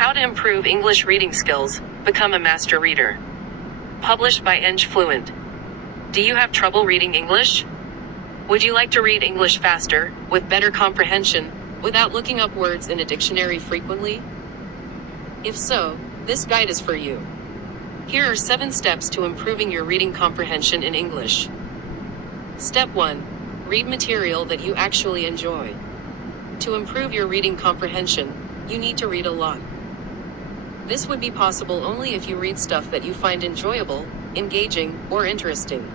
How to Improve English Reading Skills, Become a Master Reader. Published by Fluent. Do you have trouble reading English? Would you like to read English faster, with better comprehension, without looking up words in a dictionary frequently? If so, this guide is for you. Here are 7 steps to improving your reading comprehension in English. Step 1. Read material that you actually enjoy. To improve your reading comprehension, you need to read a lot. This would be possible only if you read stuff that you find enjoyable, engaging, or interesting.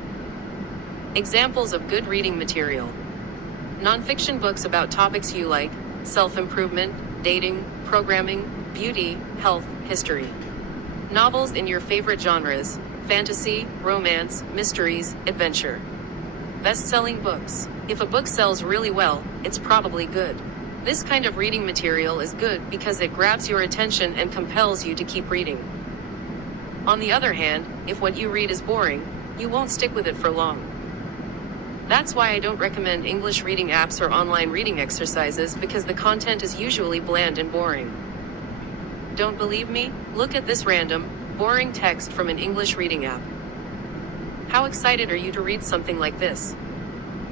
Examples of good reading material. Nonfiction books about topics you like: self-improvement, dating, programming, beauty, health, history. Novels in your favorite genres: fantasy, romance, mysteries, adventure. Best-selling books. If a book sells really well, it's probably good. This kind of reading material is good because it grabs your attention and compels you to keep reading. On the other hand, if what you read is boring, you won't stick with it for long. That's why I don't recommend English reading apps or online reading exercises, because the content is usually bland and boring. Don't believe me? Look at this random, boring text from an English reading app. How excited are you to read something like this?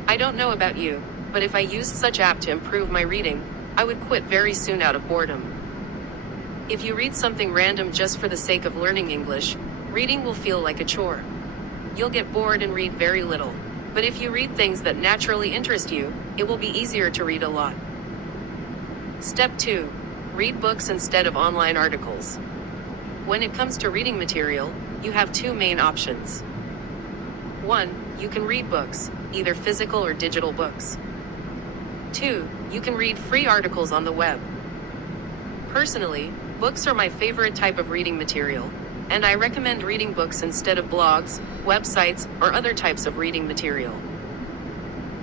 I don't know about you, but if I used such app to improve my reading, I would quit very soon out of boredom. If you read something random just for the sake of learning English, reading will feel like a chore. You'll get bored and read very little. But if you read things that naturally interest you, it will be easier to read a lot. Step 2. Read books instead of online articles. When it comes to reading material, you have 2 main options. 1. You can read books, either physical or digital books. 2. You can read free articles on the web. Personally, books are my favorite type of reading material, and I recommend reading books instead of blogs, websites, or other types of reading material.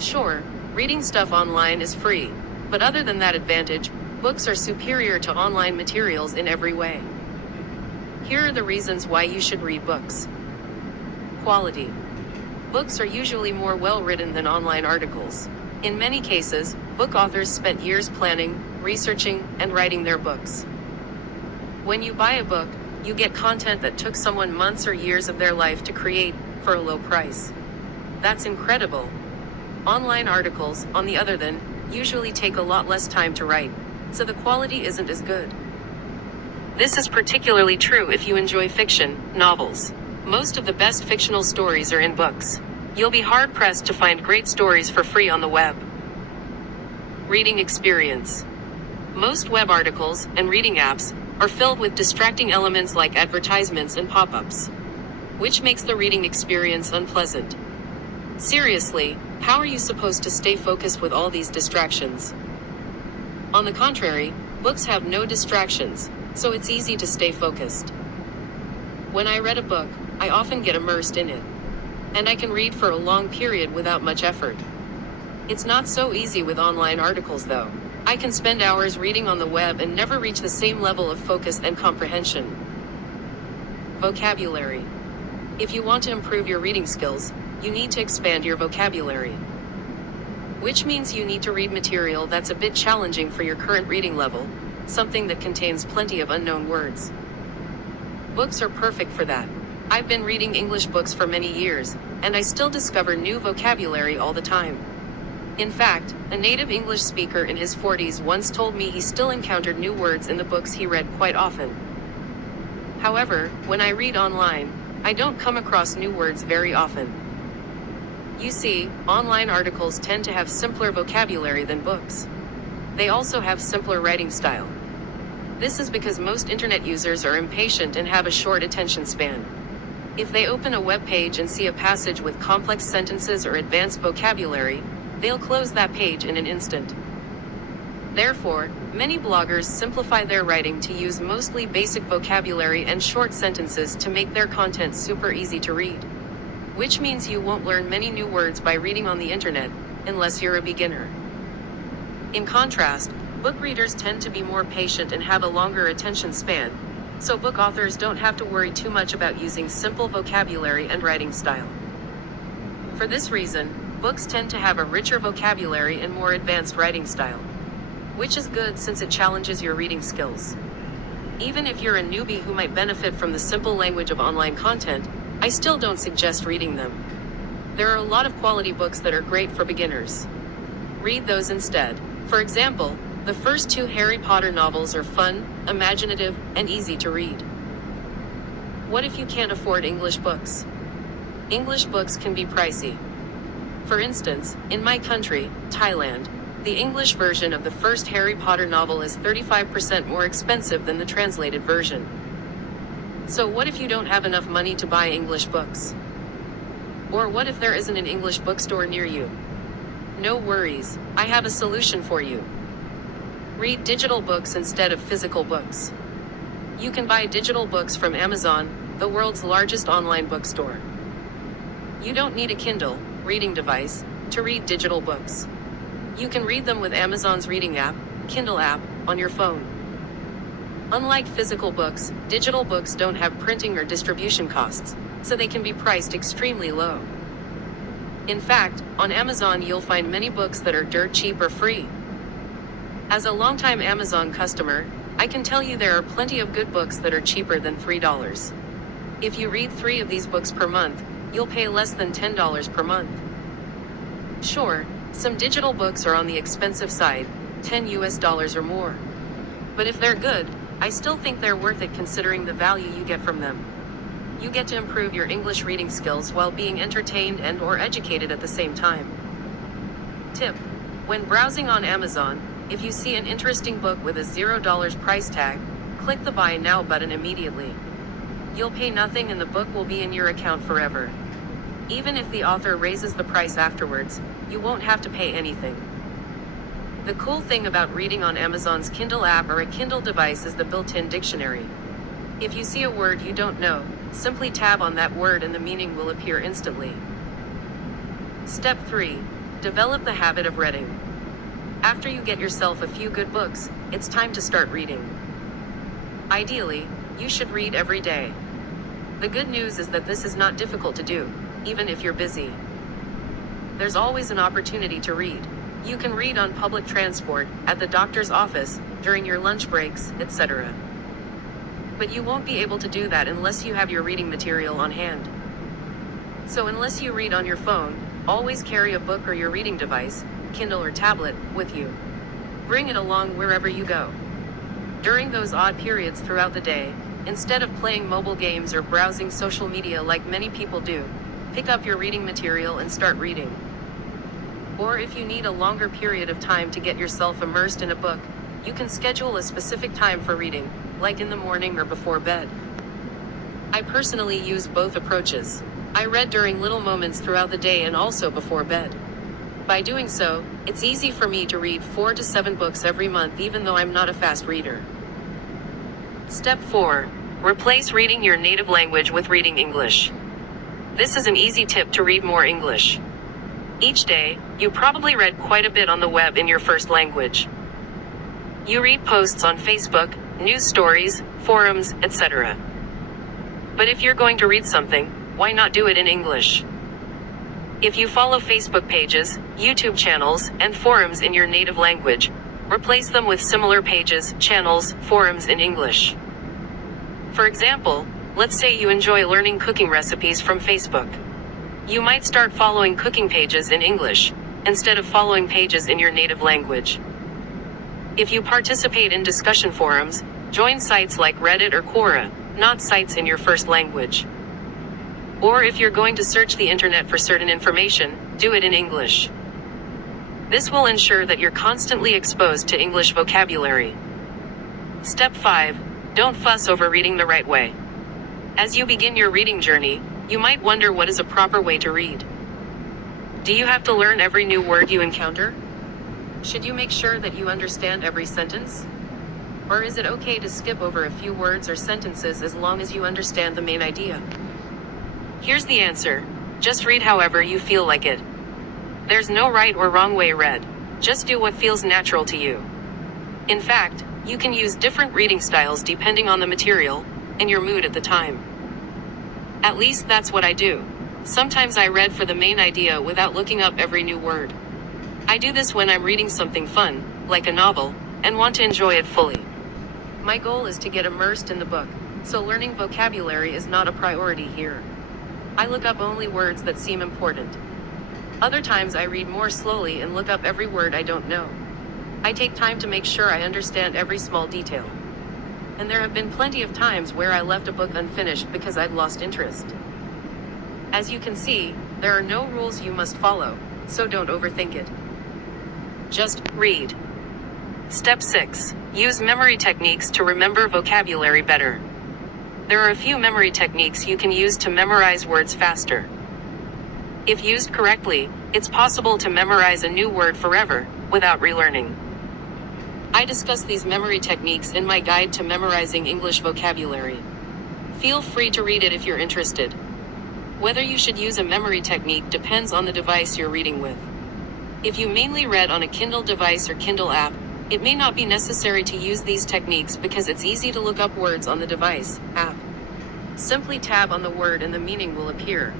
Sure, reading stuff online is free, but other than that advantage, books are superior to online materials in every way. Here are the reasons why you should read books. Quality. Books are usually more well-written than online articles. In many cases, book authors spent years planning, researching, and writing their books. When you buy a book, you get content that took someone months or years of their life to create, for a low price. That's incredible. Online articles, on the other hand, usually take a lot less time to write, so the quality isn't as good. This is particularly true if you enjoy fiction, novels. Most of the best fictional stories are in books. You'll be hard-pressed to find great stories for free on the web. Reading experience. Most web articles and reading apps are filled with distracting elements like advertisements and pop-ups, which makes the reading experience unpleasant. Seriously, how are you supposed to stay focused with all these distractions? On the contrary, books have no distractions, so it's easy to stay focused. When I read a book, I often get immersed in it. And I can read for a long period without much effort. It's not so easy with online articles though. I can spend hours reading on the web and never reach the same level of focus and comprehension. Vocabulary. If you want to improve your reading skills, you need to expand your vocabulary. Which means you need to read material that's a bit challenging for your current reading level, something that contains plenty of unknown words. Books are perfect for that. I've been reading English books for many years, and I still discover new vocabulary all the time. In fact, a native English speaker in his 40s once told me he still encountered new words in the books he read quite often. However, when I read online, I don't come across new words very often. You see, online articles tend to have simpler vocabulary than books. They also have simpler writing style. This is because most internet users are impatient and have a short attention span. If they open a web page and see a passage with complex sentences or advanced vocabulary, they'll close that page in an instant. Therefore, many bloggers simplify their writing to use mostly basic vocabulary and short sentences to make their content super easy to read. Which means you won't learn many new words by reading on the internet, unless you're a beginner. In contrast, book readers tend to be more patient and have a longer attention span, so book authors don't have to worry too much about using simple vocabulary and writing style. For this reason, books tend to have a richer vocabulary and more advanced writing style, which is good since it challenges your reading skills. Even if you're a newbie who might benefit from the simple language of online content, I still don't suggest reading them. There are a lot of quality books that are great for beginners. Read those instead. For example, the first 2 Harry Potter novels are fun, imaginative, and easy to read. What if you can't afford English books? English books can be pricey. For instance, in my country, Thailand, the English version of the first Harry Potter novel is 35% more expensive than the translated version. So what if you don't have enough money to buy English books? Or what if there isn't an English bookstore near you? No worries, I have a solution for you. Read digital books instead of physical books. You can buy digital books from Amazon, the world's largest online bookstore. You don't need a Kindle, reading device, to read digital books. You can read them with Amazon's reading app, Kindle app, on your phone. Unlike physical books, digital books don't have printing or distribution costs, so they can be priced extremely low. In fact, on Amazon you'll find many books that are dirt cheap or free. As a longtime Amazon customer, I can tell you there are plenty of good books that are cheaper than $3. If you read 3 of these books per month, you'll pay less than $10 per month. Sure, some digital books are on the expensive side, $10 or more. But if they're good, I still think they're worth it considering the value you get from them. You get to improve your English reading skills while being entertained and/or educated at the same time. Tip: when browsing on Amazon, if you see an interesting book with a $0 price tag, click the Buy Now button immediately. You'll pay nothing and the book will be in your account forever. Even if the author raises the price afterwards, you won't have to pay anything. The cool thing about reading on Amazon's Kindle app or a Kindle device is the built-in dictionary. If you see a word you don't know, simply tab on that word and the meaning will appear instantly. Step 3. Develop the habit of reading. After you get yourself a few good books, it's time to start reading. Ideally, you should read every day. The good news is that this is not difficult to do, even if you're busy. There's always an opportunity to read. You can read on public transport, at the doctor's office, during your lunch breaks, etc. But you won't be able to do that unless you have your reading material on hand. So unless you read on your phone, always carry a book or your reading device, Kindle or tablet, with you. Bring it along wherever you go. During those odd periods throughout the day, instead of playing mobile games or browsing social media like many people do, pick up your reading material and start reading. Or if you need a longer period of time to get yourself immersed in a book, you can schedule a specific time for reading, like in the morning or before bed. I personally use both approaches. I read during little moments throughout the day and also before bed. By doing so, it's easy for me to read 4 to 7 books every month even though I'm not a fast reader. Step 4. Replace reading your native language with reading English. This is an easy tip to read more English. Each day, you probably read quite a bit on the web in your first language. You read posts on Facebook, news stories, forums, etc. But if you're going to read something, why not do it in English? If you follow Facebook pages, YouTube channels, and forums in your native language, replace them with similar pages, channels, forums in English. For example, let's say you enjoy learning cooking recipes from Facebook. You might start following cooking pages in English, instead of following pages in your native language. If you participate in discussion forums, join sites like Reddit or Quora, not sites in your first language. Or if you're going to search the internet for certain information, do it in English. This will ensure that you're constantly exposed to English vocabulary. Step 5. Don't fuss over reading the right way. As you begin your reading journey, you might wonder what is a proper way to read. Do you have to learn every new word you encounter? Should you make sure that you understand every sentence? Or is it okay to skip over a few words or sentences as long as you understand the main idea? Here's the answer. Just read however you feel like it. There's no right or wrong way read. Just do what feels natural to you. In fact, you can use different reading styles depending on the material and your mood at the time. At least that's what I do. Sometimes I read for the main idea without looking up every new word. I do this when I'm reading something fun, like a novel, and want to enjoy it fully. My goal is to get immersed in the book, so learning vocabulary is not a priority here. I look up only words that seem important. Other times I read more slowly and look up every word I don't know. I take time to make sure I understand every small detail. And there have been plenty of times where I left a book unfinished because I'd lost interest. As you can see, there are no rules you must follow, so don't overthink it. Just read. Step 6. Use memory techniques to remember vocabulary better. There are a few memory techniques you can use to memorize words faster. If used correctly, it's possible to memorize a new word forever, without relearning. I discuss these memory techniques in my guide to memorizing English vocabulary. Feel free to read it if you're interested. Whether you should use a memory technique depends on the device you're reading with. If you mainly read on a Kindle device or Kindle app, it may not be necessary to use these techniques because it's easy to look up words on the device, app. Simply tab on the word and the meaning will appear.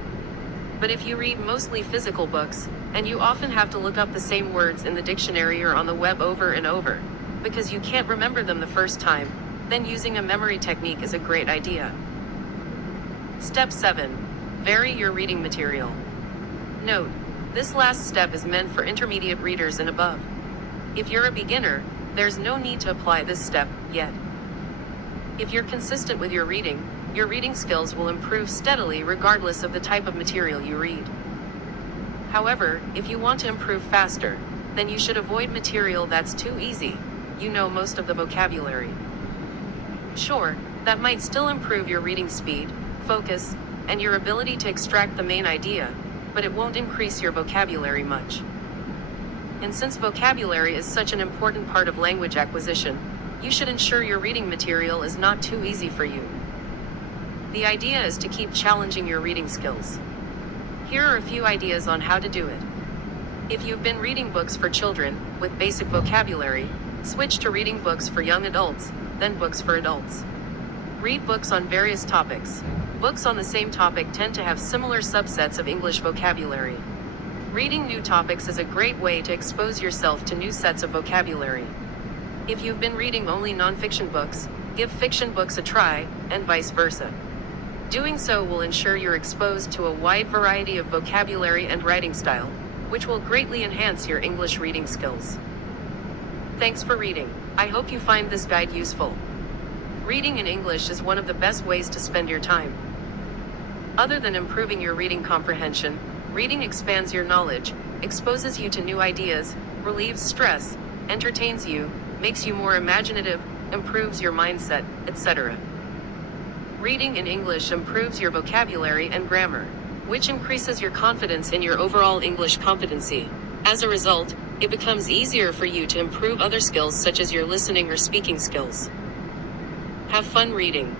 But if you read mostly physical books, and you often have to look up the same words in the dictionary or on the web over and over, because you can't remember them the first time, then using a memory technique is a great idea. Step 7. Vary your reading material. Note, this last step is meant for intermediate readers and above. If you're a beginner, there's no need to apply this step yet. If you're consistent with your reading skills will improve steadily regardless of the type of material you read. However, if you want to improve faster, then you should avoid material that's too easy. You know most of the vocabulary. Sure, that might still improve your reading speed, focus, and your ability to extract the main idea, but it won't increase your vocabulary much. And since vocabulary is such an important part of language acquisition, you should ensure your reading material is not too easy for you. The idea is to keep challenging your reading skills. Here are a few ideas on how to do it. If you've been reading books for children, with basic vocabulary, switch to reading books for young adults, then books for adults. Read books on various topics. Books on the same topic tend to have similar subsets of English vocabulary. Reading new topics is a great way to expose yourself to new sets of vocabulary. If you've been reading only non-fiction books, give fiction books a try, and vice versa. Doing so will ensure you're exposed to a wide variety of vocabulary and writing style, which will greatly enhance your English reading skills. Thanks for reading. I hope you find this guide useful. Reading in English is one of the best ways to spend your time. Other than improving your reading comprehension, reading expands your knowledge, exposes you to new ideas, relieves stress, entertains you, makes you more imaginative, improves your mindset, etc. Reading in English improves your vocabulary and grammar, which increases your confidence in your overall English competency. As a result, it becomes easier for you to improve other skills such as your listening or speaking skills. Have fun reading.